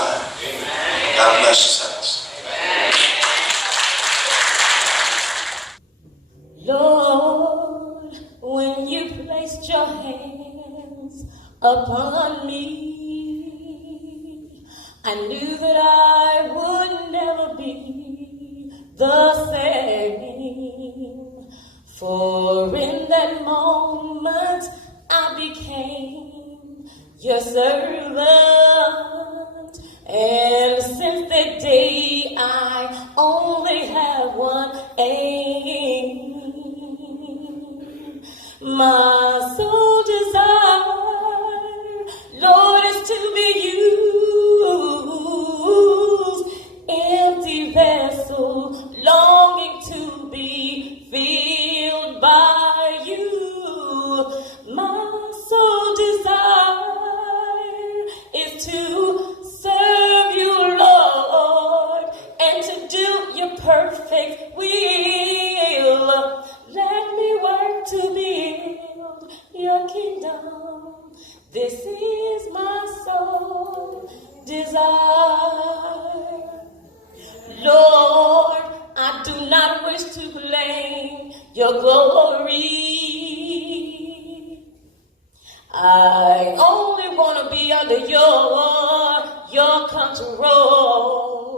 time. God bless you, saints. Lord, when you placed your hands upon me, I knew that I would never be the same. For in that moment I became your servant, and since that day I only have one aim. My sole desire, Lord, is to be used, empty vessel, longing to be filled by you. My sole desire is to serve you, Lord, and to do your perfect will. Let me work to build your kingdom. This is my soul desire. Lord, I do not wish to claim your glory. I only want to be under your control.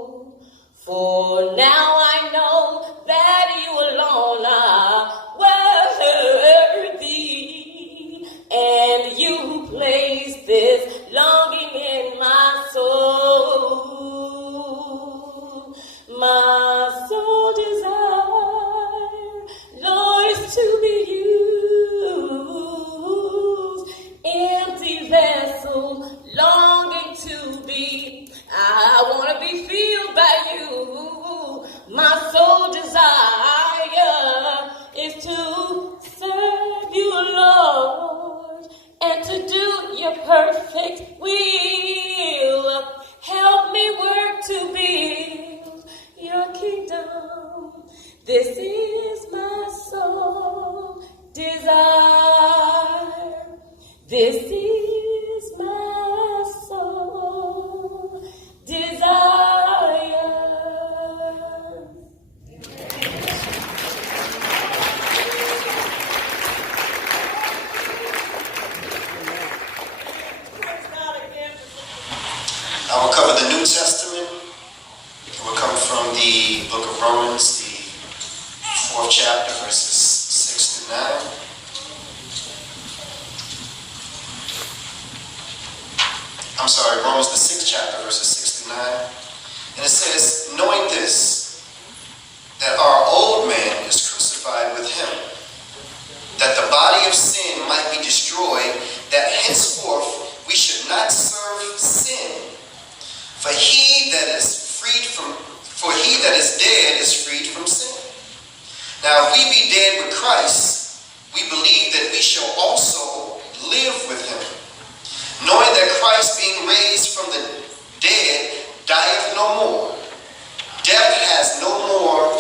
For now I know that you alone are worthy, and you who placed this longing in my soul. My soul desire, Lord, is to be used, empty vessel, longing to be. I want to be filled by you. My sole desire is to serve you, Lord, and to do your perfect will. Help me work to build your kingdom. This is my soul desire. This is my soul desire. I will cover the New Testament. It will come from the book of Romans, the 4th chapter, verses 6 to 9. I'm sorry, Romans, the 6th chapter, verses 6 to 9. And it says, knowing this, that our old man is crucified with him, that the body of sin might be destroyed, that henceforth we should not serve sin. For he that is dead is freed from sin. Now if we be dead with Christ, we believe that we shall also live with him, knowing that Christ, being raised from the dead, dieth no more. Death has no more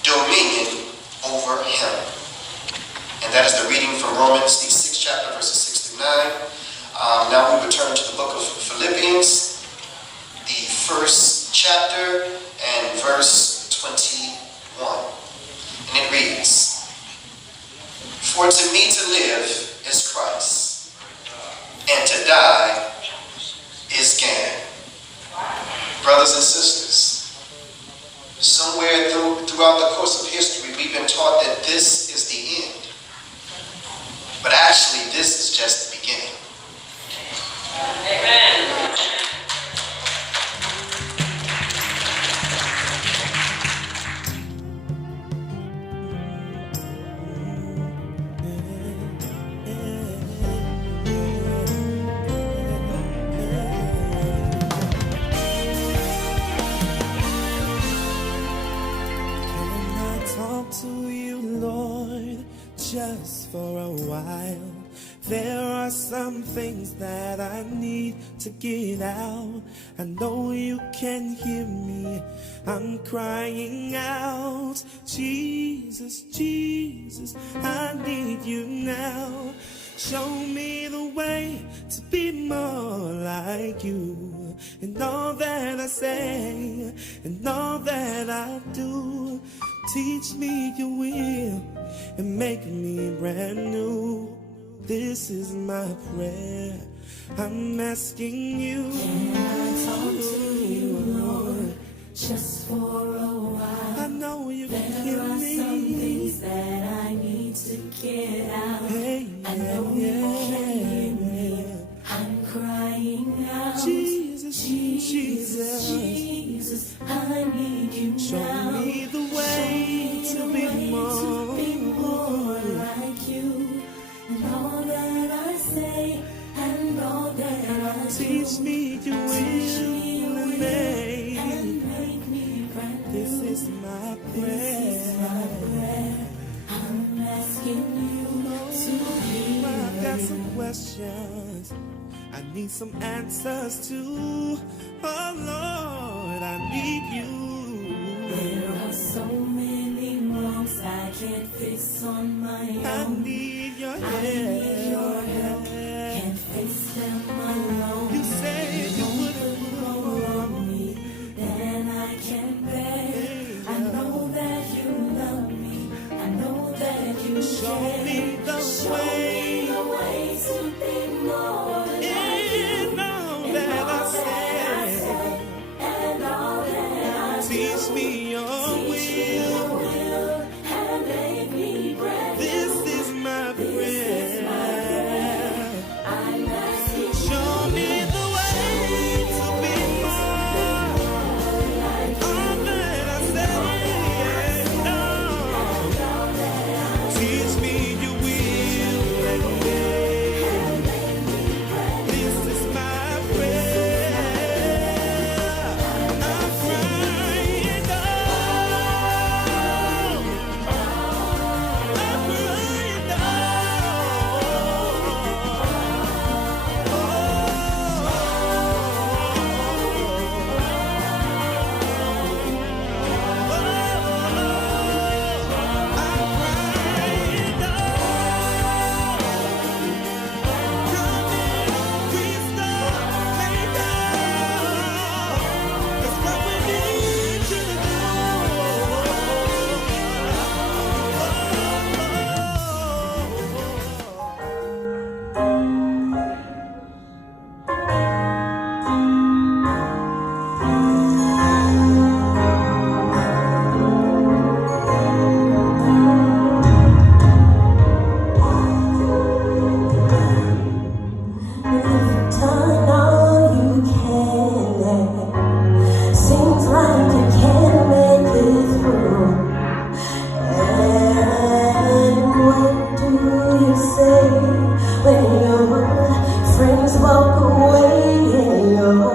dominion over him. And that is the reading from Romans, the 6th chapter, verses 6 to 9. Now we return to the book of Philippians, the 1st chapter and verse 21. And it reads, for to me to live is Christ, and to die is gain. Brothers and sisters, somewhere throughout the course of history, we've been taught that this is the end. But actually, this is just the beginning. Amen. To you, Lord, just for a while. There are some things that I need to get out. I know you can hear me. I'm crying out. Jesus, Jesus, I need you now. Show me the way to be more like you. In all that I say, and all that I do. Teach me your will and make me brand new. This is my prayer. I'm asking you. Can I talk to you, Lord, just for a while? I know you can hear There are me. some things that I need to get out. Hey, I know you can hear me. I'm crying out. Jesus, Jesus, Jesus, I need you show now. me the way to be more like you. And all that I say, and all that I teach do. me your will and make me brand new. this is my This is my prayer. prayer. I'm asking you to hear I've got me. some questions I need some answers to. Oh Lord, I need you. There are so many wrongs I can't fix on my I own. need your I help. need your help. Can't face them alone. You said you Don't wouldn't put more on me than I can bear. I know that you love me. I know that you show care. me the Show way. me the way to be more like you. In all that I say, And all that I teach me your will. will and make me brand new. This is my prayer. I'm asking Show me the way to be more. All that I say, no. Teach me your will and way. This is my prayer. I'm crying out. I'm crying done all you can. Seems like you can't make it through. And what do you say when your friends walk away and you're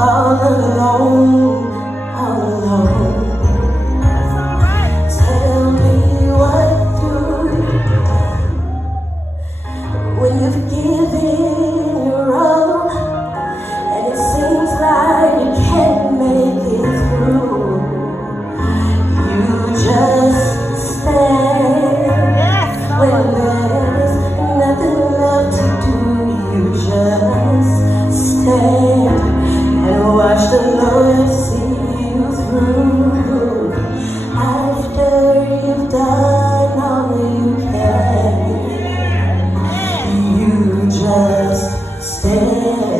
all alone, all alone? Tell me, what do you when you've given your all and it seems like you can't make it through? You just stand when there's nothing left to do. You just stand and watch the Lord see you through. After you've done all you can, you just stand.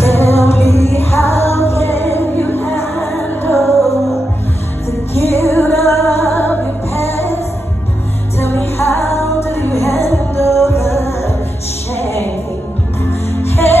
Tell me, how can you handle the guilt of your past? Tell me, how do you handle the shame? Hey,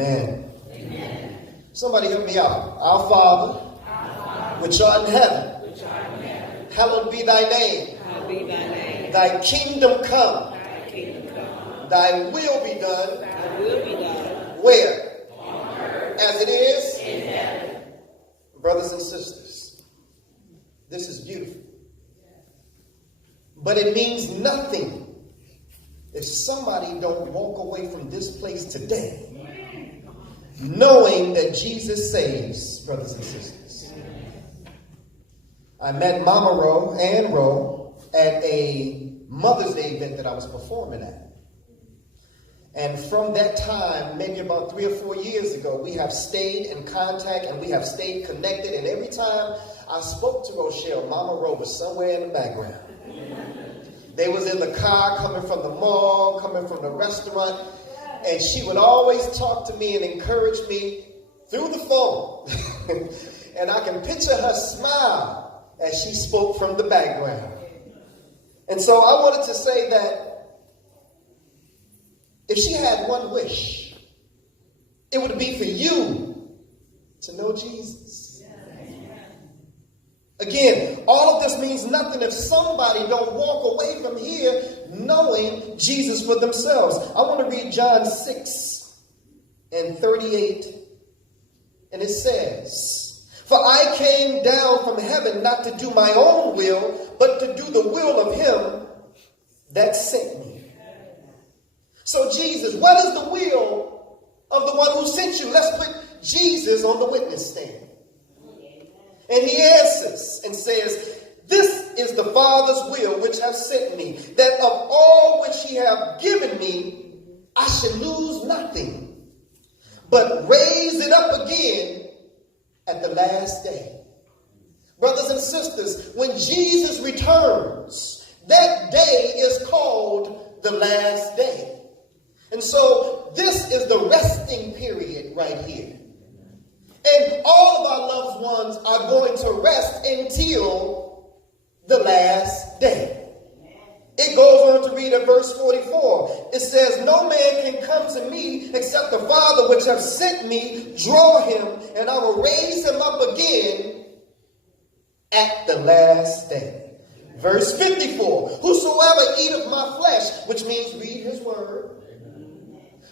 Amen. Somebody help me out. Our Father, which art in heaven, hallowed be thy name. Thy kingdom come. Thy will be done. Where? As it is in heaven. Brothers and sisters, this is beautiful. But it means nothing if somebody don't walk away from this place today knowing that Jesus saves, brothers and sisters. I met Mama Ro and Ro at a Mother's Day event that I was performing at. And from that time, maybe about 3 or 4 years ago, we have stayed in contact and we have stayed connected. And every time I spoke to Rochelle, Mama Ro was somewhere in the background. They was in the car coming from the mall, coming from the restaurant. And she would always talk to me and encourage me through the phone. And I can picture her smile as she spoke from the background. And so I wanted to say that if she had one wish, it would be for you to know Jesus. Again, all of this means nothing if somebody don't walk away from here knowing Jesus for themselves. I want to read John 6:38. And it says, "For I came down from heaven not to do my own will, but to do the will of him that sent me." So Jesus, what is the will of the one who sent you? Let's put Jesus on the witness stand. And he answers and says, "This is the Father's will which have sent me, that of all which he have given me, I should lose nothing, but raise it up again at the last day." Brothers and sisters, when Jesus returns, that day is called the last day. And so this is the resting period right here. And all of our loved ones are going to rest until the last day. It goes on to read at verse 44. It says, "No man can come to me except the Father which have sent me draw him, and I will raise him up again at the last day." Verse 54, "Whosoever eateth my flesh," which means read his word.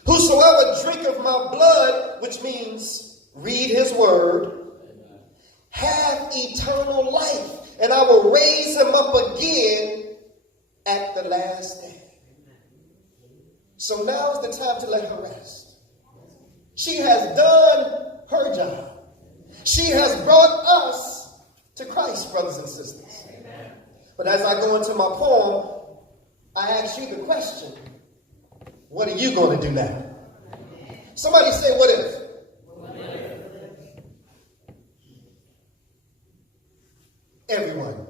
"Whosoever drinketh my blood," which means read his word, "have eternal life, and I will raise him up again at the last day." So now is the time to let her rest. She has done her job. She has brought us to Christ, brothers and sisters. But as I go into my poem, I ask you the question, what are you going to do now? Somebody say, what if? Everyone,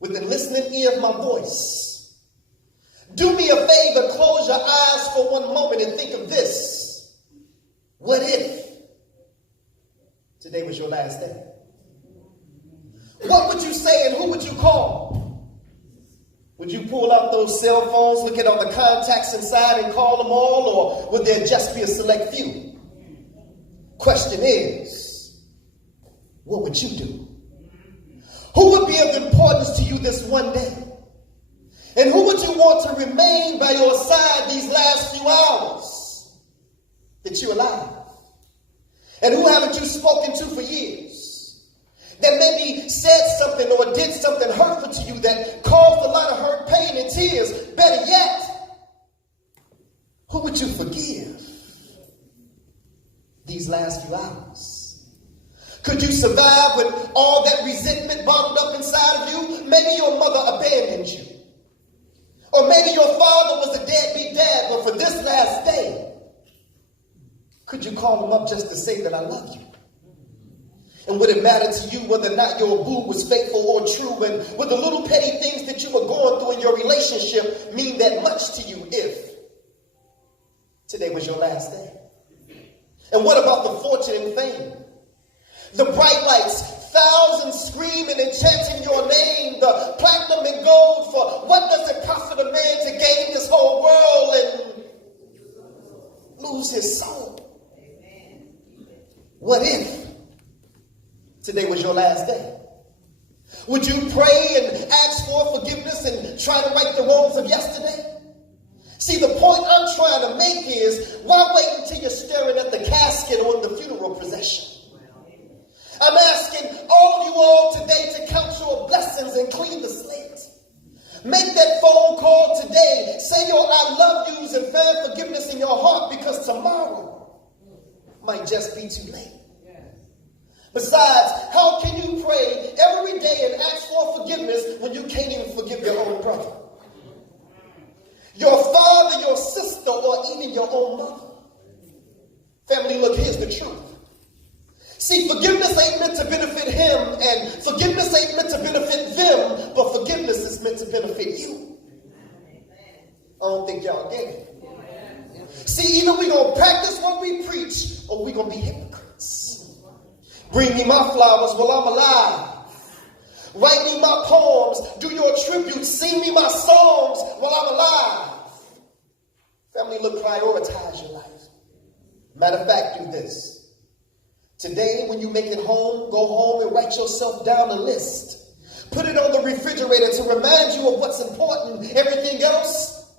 with the listening ear of my voice, do me a favor, close your eyes for one moment and think of this. What if today was your last day? What would you say and who would you call? Would you pull out those cell phones, look at all the contacts inside and call them all, or would there just be a select few? Question is, what would you do? Who would be of importance to you this one day? And who would you want to remain by your side these last few hours that you're alive? And who haven't you spoken to for years? That maybe said something or did something hurtful to you that caused a lot of hurt, pain, and tears. Better yet, who would you forgive these last few hours? Could you survive with all that resentment bottled up inside of you? Maybe your mother abandoned you. Or maybe your father was a deadbeat dad, but for this last day, could you call him up just to say that I love you? And would it matter to you whether or not your boo was faithful or true? And would the little petty things that you were going through in your relationship mean that much to you if today was your last day? And what about the fortune and fame? The bright lights, thousands screaming and chanting your name, the platinum and gold, for what does it cost a man to gain this whole world and lose his soul? your last day? Would you pray and ask for forgiveness and try to right the wrongs of yesterday? See, the point I'm trying to make is, why wait until you're staring at the casket or in the funeral procession? I'm asking all of you all today to count your blessings and clean the slate. Make that phone call today. Say your I love yous and find forgiveness in your heart, because tomorrow might just be too late. Besides, how can you pray every day and ask for forgiveness when you can't even forgive your own brother, your father, your sister, or even your own mother? Family, look, here's the truth. See, forgiveness ain't meant to benefit him, and forgiveness ain't meant to benefit them, but forgiveness is meant to benefit you. I don't think y'all get it. See, either we're going to practice what we preach, or we're going to be hypocrites. Bring me my flowers while I'm alive. Write me my poems, do your tribute, sing me my songs while I'm alive. Family, look, prioritize your life. Matter of fact, do this. Today, when you make it home, go home and write yourself down a list. Put it on the refrigerator to remind you of what's important. Everything else,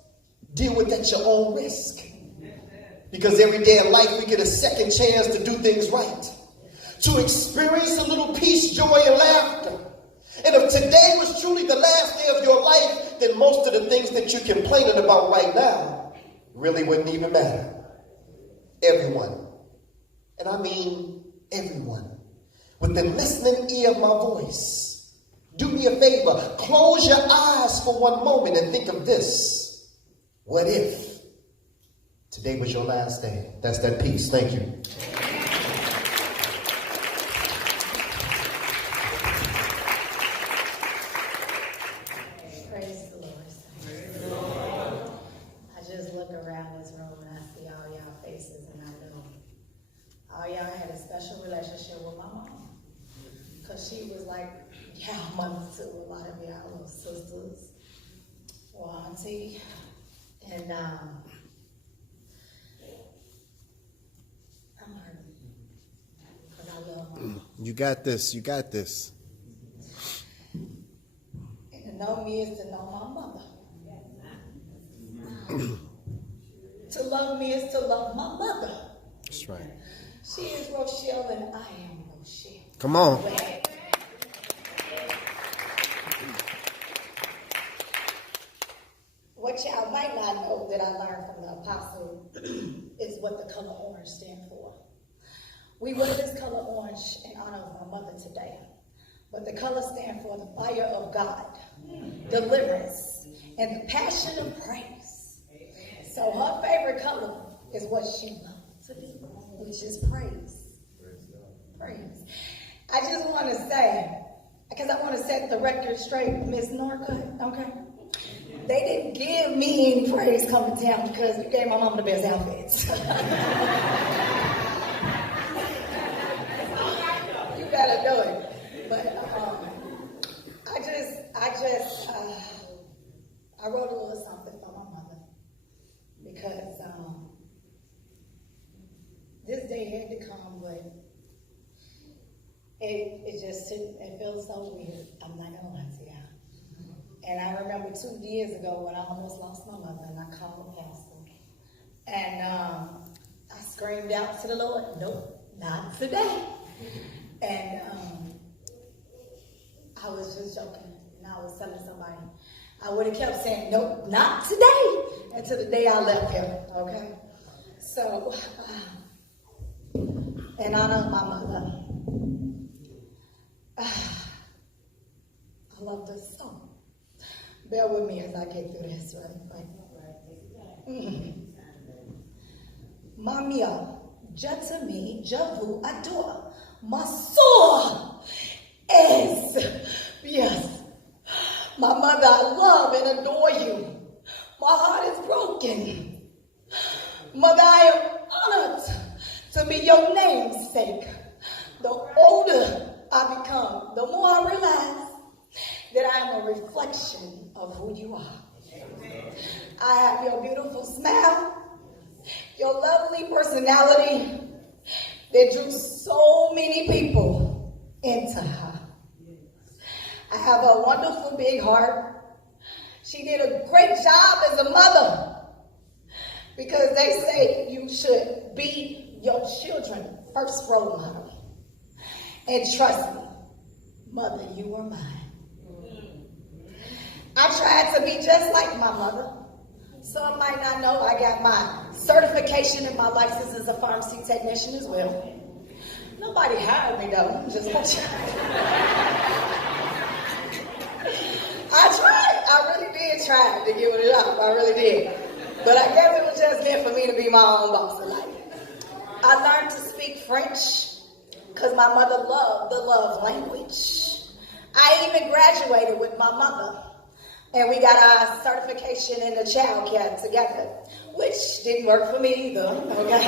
deal with at your own risk. Because every day in life, we get a second chance to do things right. To experience a little peace, joy, and laughter. And if today was truly the last day of your life, then most of the things that you're complaining about right now really wouldn't even matter. Everyone, and I mean everyone, with the listening ear of my voice, do me a favor, close your eyes for one moment and think of this. What if today was your last day? That's that peace. Thank you. Praise the Lord. I just look around this room and I see all y'all faces, and I know all y'all had a special relationship with my mom, because she was like y'all mother to a lot of y'all little sisters or auntie. And I'm hurting because I love my mom. You got this. You got this. And to know me is to know my mother. To love me is to love my mother. That's right. She is Rochelle and I am Rochelle. Come on. What y'all might not know that I learned from the apostle is what the color orange stands for. We wear this color orange in honor of my mother today. But the color stands for the fire of God, deliverance, and the passion of praise. So her favorite color is what she loves to do, which is praise. Praise. I just want to say, because I want to set the record straight, Miss Norcutt, okay? They didn't give me any praise coming down because you gave my mom the best outfits. You gotta do it. But I wrote a little something for my mother because this day had to come, but it feels so weird. I'm not gonna lie to y'all. And I remember 2 years ago when I almost lost my mother, and I called the pastor, and I screamed out to the Lord, "Nope, not today." And I was just joking, and I was telling somebody, I would have kept saying, "Nope, not today," until the day I left here, okay? So, in honor of my mother, I love this song. Bear with me as I get through this, right? Mamia, Jatami, Javu, Adore, Masor, yes. My mother, I love and adore you. My heart is broken. Mother, I am honored to be your namesake. The older I become, the more I realize that I am a reflection of who you are. I have your beautiful smile, your lovely personality that drew so many people into her. I have a wonderful big heart. She did a great job as a mother because they say you should be your children's first role model. And trust me, mother, you are mine. I tried to be just like my mother. Some might not know I got my certification and my license as a pharmacy technician as well. Nobody hired me though. I'm just I tried. I really did try to give it up. I really did. But I guess it was just meant for me to be my own boss in life. I learned to speak French because my mother loved the love language. I even graduated with my mother. And we got our certification in the child care together, which didn't work for me either, okay?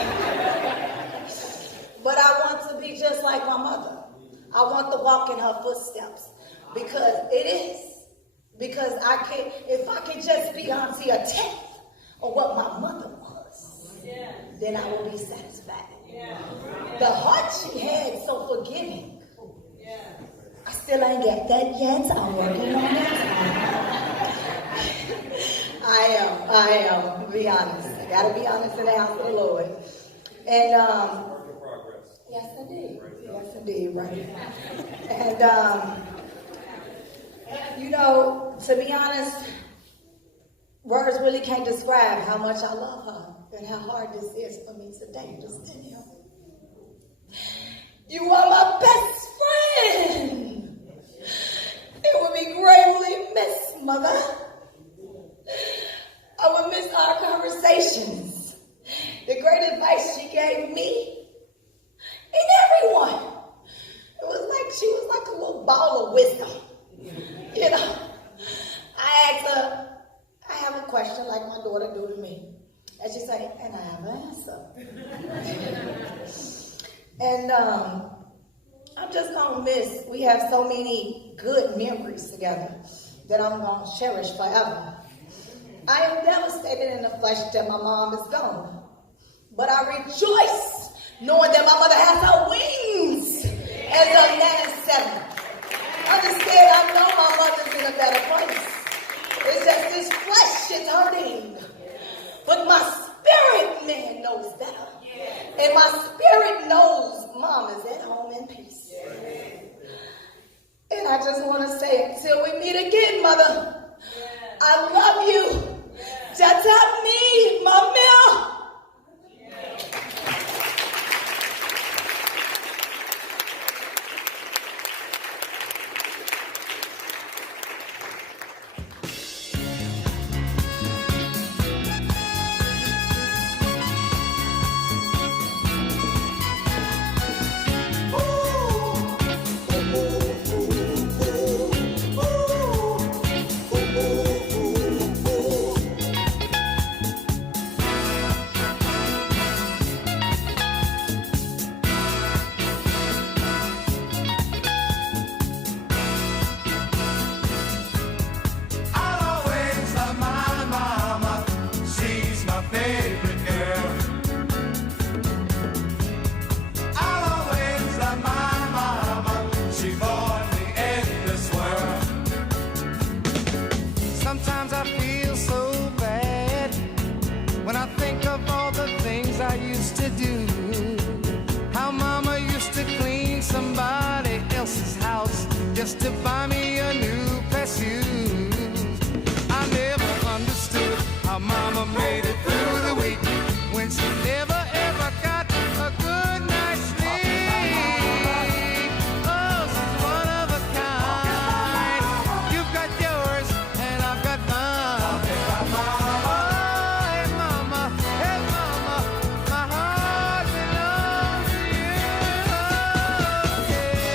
But I want to be just like my mother. I want to walk in her footsteps because it is. Because if I can just be auntie a tenth of what my mother was, then I will be satisfied. The heart she had, so forgiving. I still ain't get that yet. I'm working on that. I am. Be honest. I gotta be honest in the house of the Lord. And yes, indeed. Yes, indeed. Right. And you know, to be honest, words really can't describe how much I love her and how hard this is for me today to stand here. You are my best friend. It would be gravely missed, Mother. I would miss our conversations, the great advice she gave me and everyone. It was like she was like a little ball of wisdom. You know, I asked her, I have a question like my daughter do to me. And she said, and I have an answer. And I'm just going to miss, we have so many good memories together that I'm going to cherish forever. I am devastated in the flesh that my mom is gone. But I rejoice knowing that my mother has her wings as a man seven. Understand, I know my mother's in a better place. It's just this flesh is hurting. But my spirit man knows better. And my spirit knows mom is at home in peace. And I just want to say, until we meet again, Mother, I love you. Tata me, Mama. Just to buy me a new pair of shoes. I never understood how Mama made it through the week when she never ever got a good night's sleep. Oh, she's one of a kind. You've got yours and I've got mine. Oh, hey mama, my heart belongs to you. Yeah.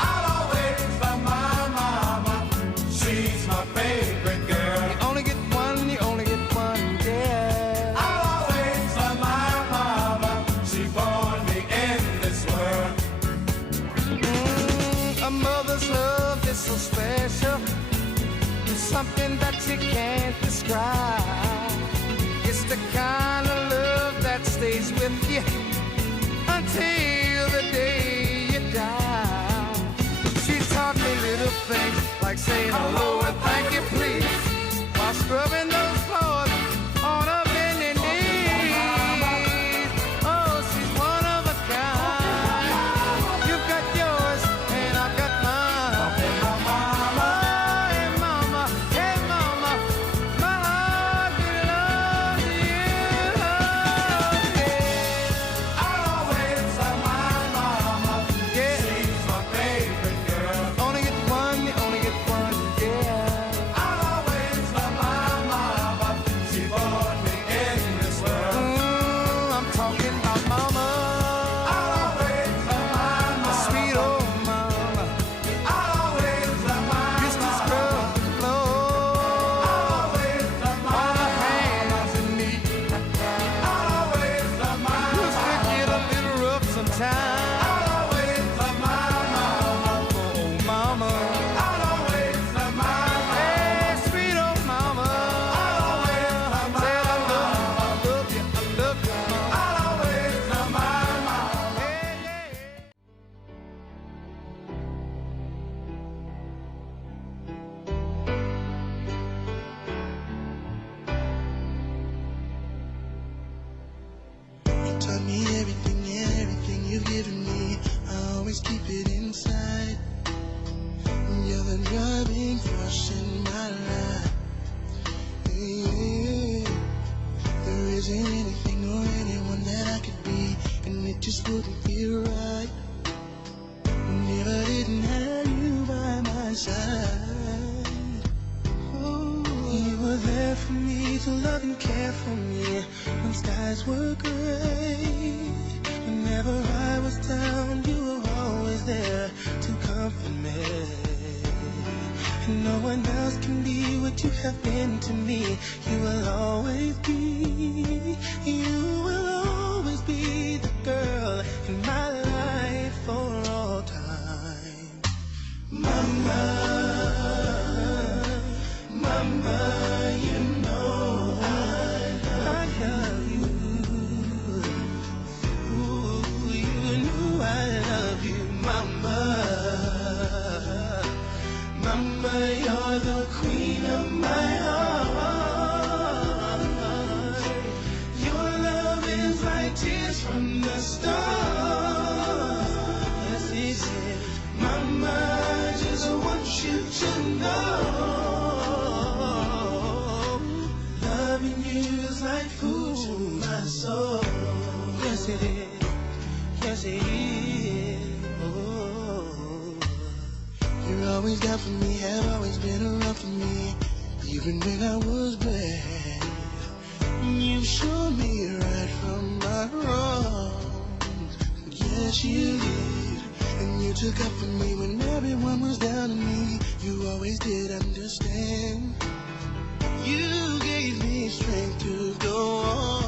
I'll always love my mama. She's my favorite girl. You only get one, yeah. I'll always love my mama. She born me in this world. A mother's love is so special. It's something that you can't describe. It's the kind of love that stays with you until the day you die. things like saying hello and thank you, please, while scrubbing those floors on a bending knees. Oh, she's one of a kind. You've got yours and I've got mine. Oh, hey mama, my heart belongs to you. Yeah. I'll always love my mama. Yeah. She's my favorite girl. Only get one, you only get one, yeah. I'll always love my mama. She brought me in this world. I'm talking about mama. I'll always love my mama. Sweet old mama. I'll always love my mama. Used to scrub the floor. I'll always love my mama. All the hands and me. I'll always love my mama. Used to get a little rough sometimes. I'll always love my mama. Oh, mama. I'll always love my mama. Hey, sweet old mama. I'll always love my mama. I love you, mama. I'll always love my mama. Hey, yeah. You taught me everything, everything you've given me. I always keep it inside. You're the driving force in my life. Yeah. There isn't anything or anyone that I could be, and it just wouldn't feel right. If I didn't have you by my side. Oh, you were there for me to love and care for me when skies were gray. Whenever I was down, you were always there to comfort me. And no one else can be what you have been to me. You will always be, you will always be the girl in my life for all time. Mama, mama, you know I love you. Ooh, you know I love you, mama. Mama, you're the queen of my heart. Your love is like tears from the stars. Yes, he said, Mama, I just want you to know, loving you is like food to my soul. Yes, it is. Yes, it is. Oh. You're always down for me, have always been around for me, even when I was bad. You've shown me right from my wrongs. Yes, you did. And you took up for me when everyone was down on me. You always did understand. You gave me strength to go on.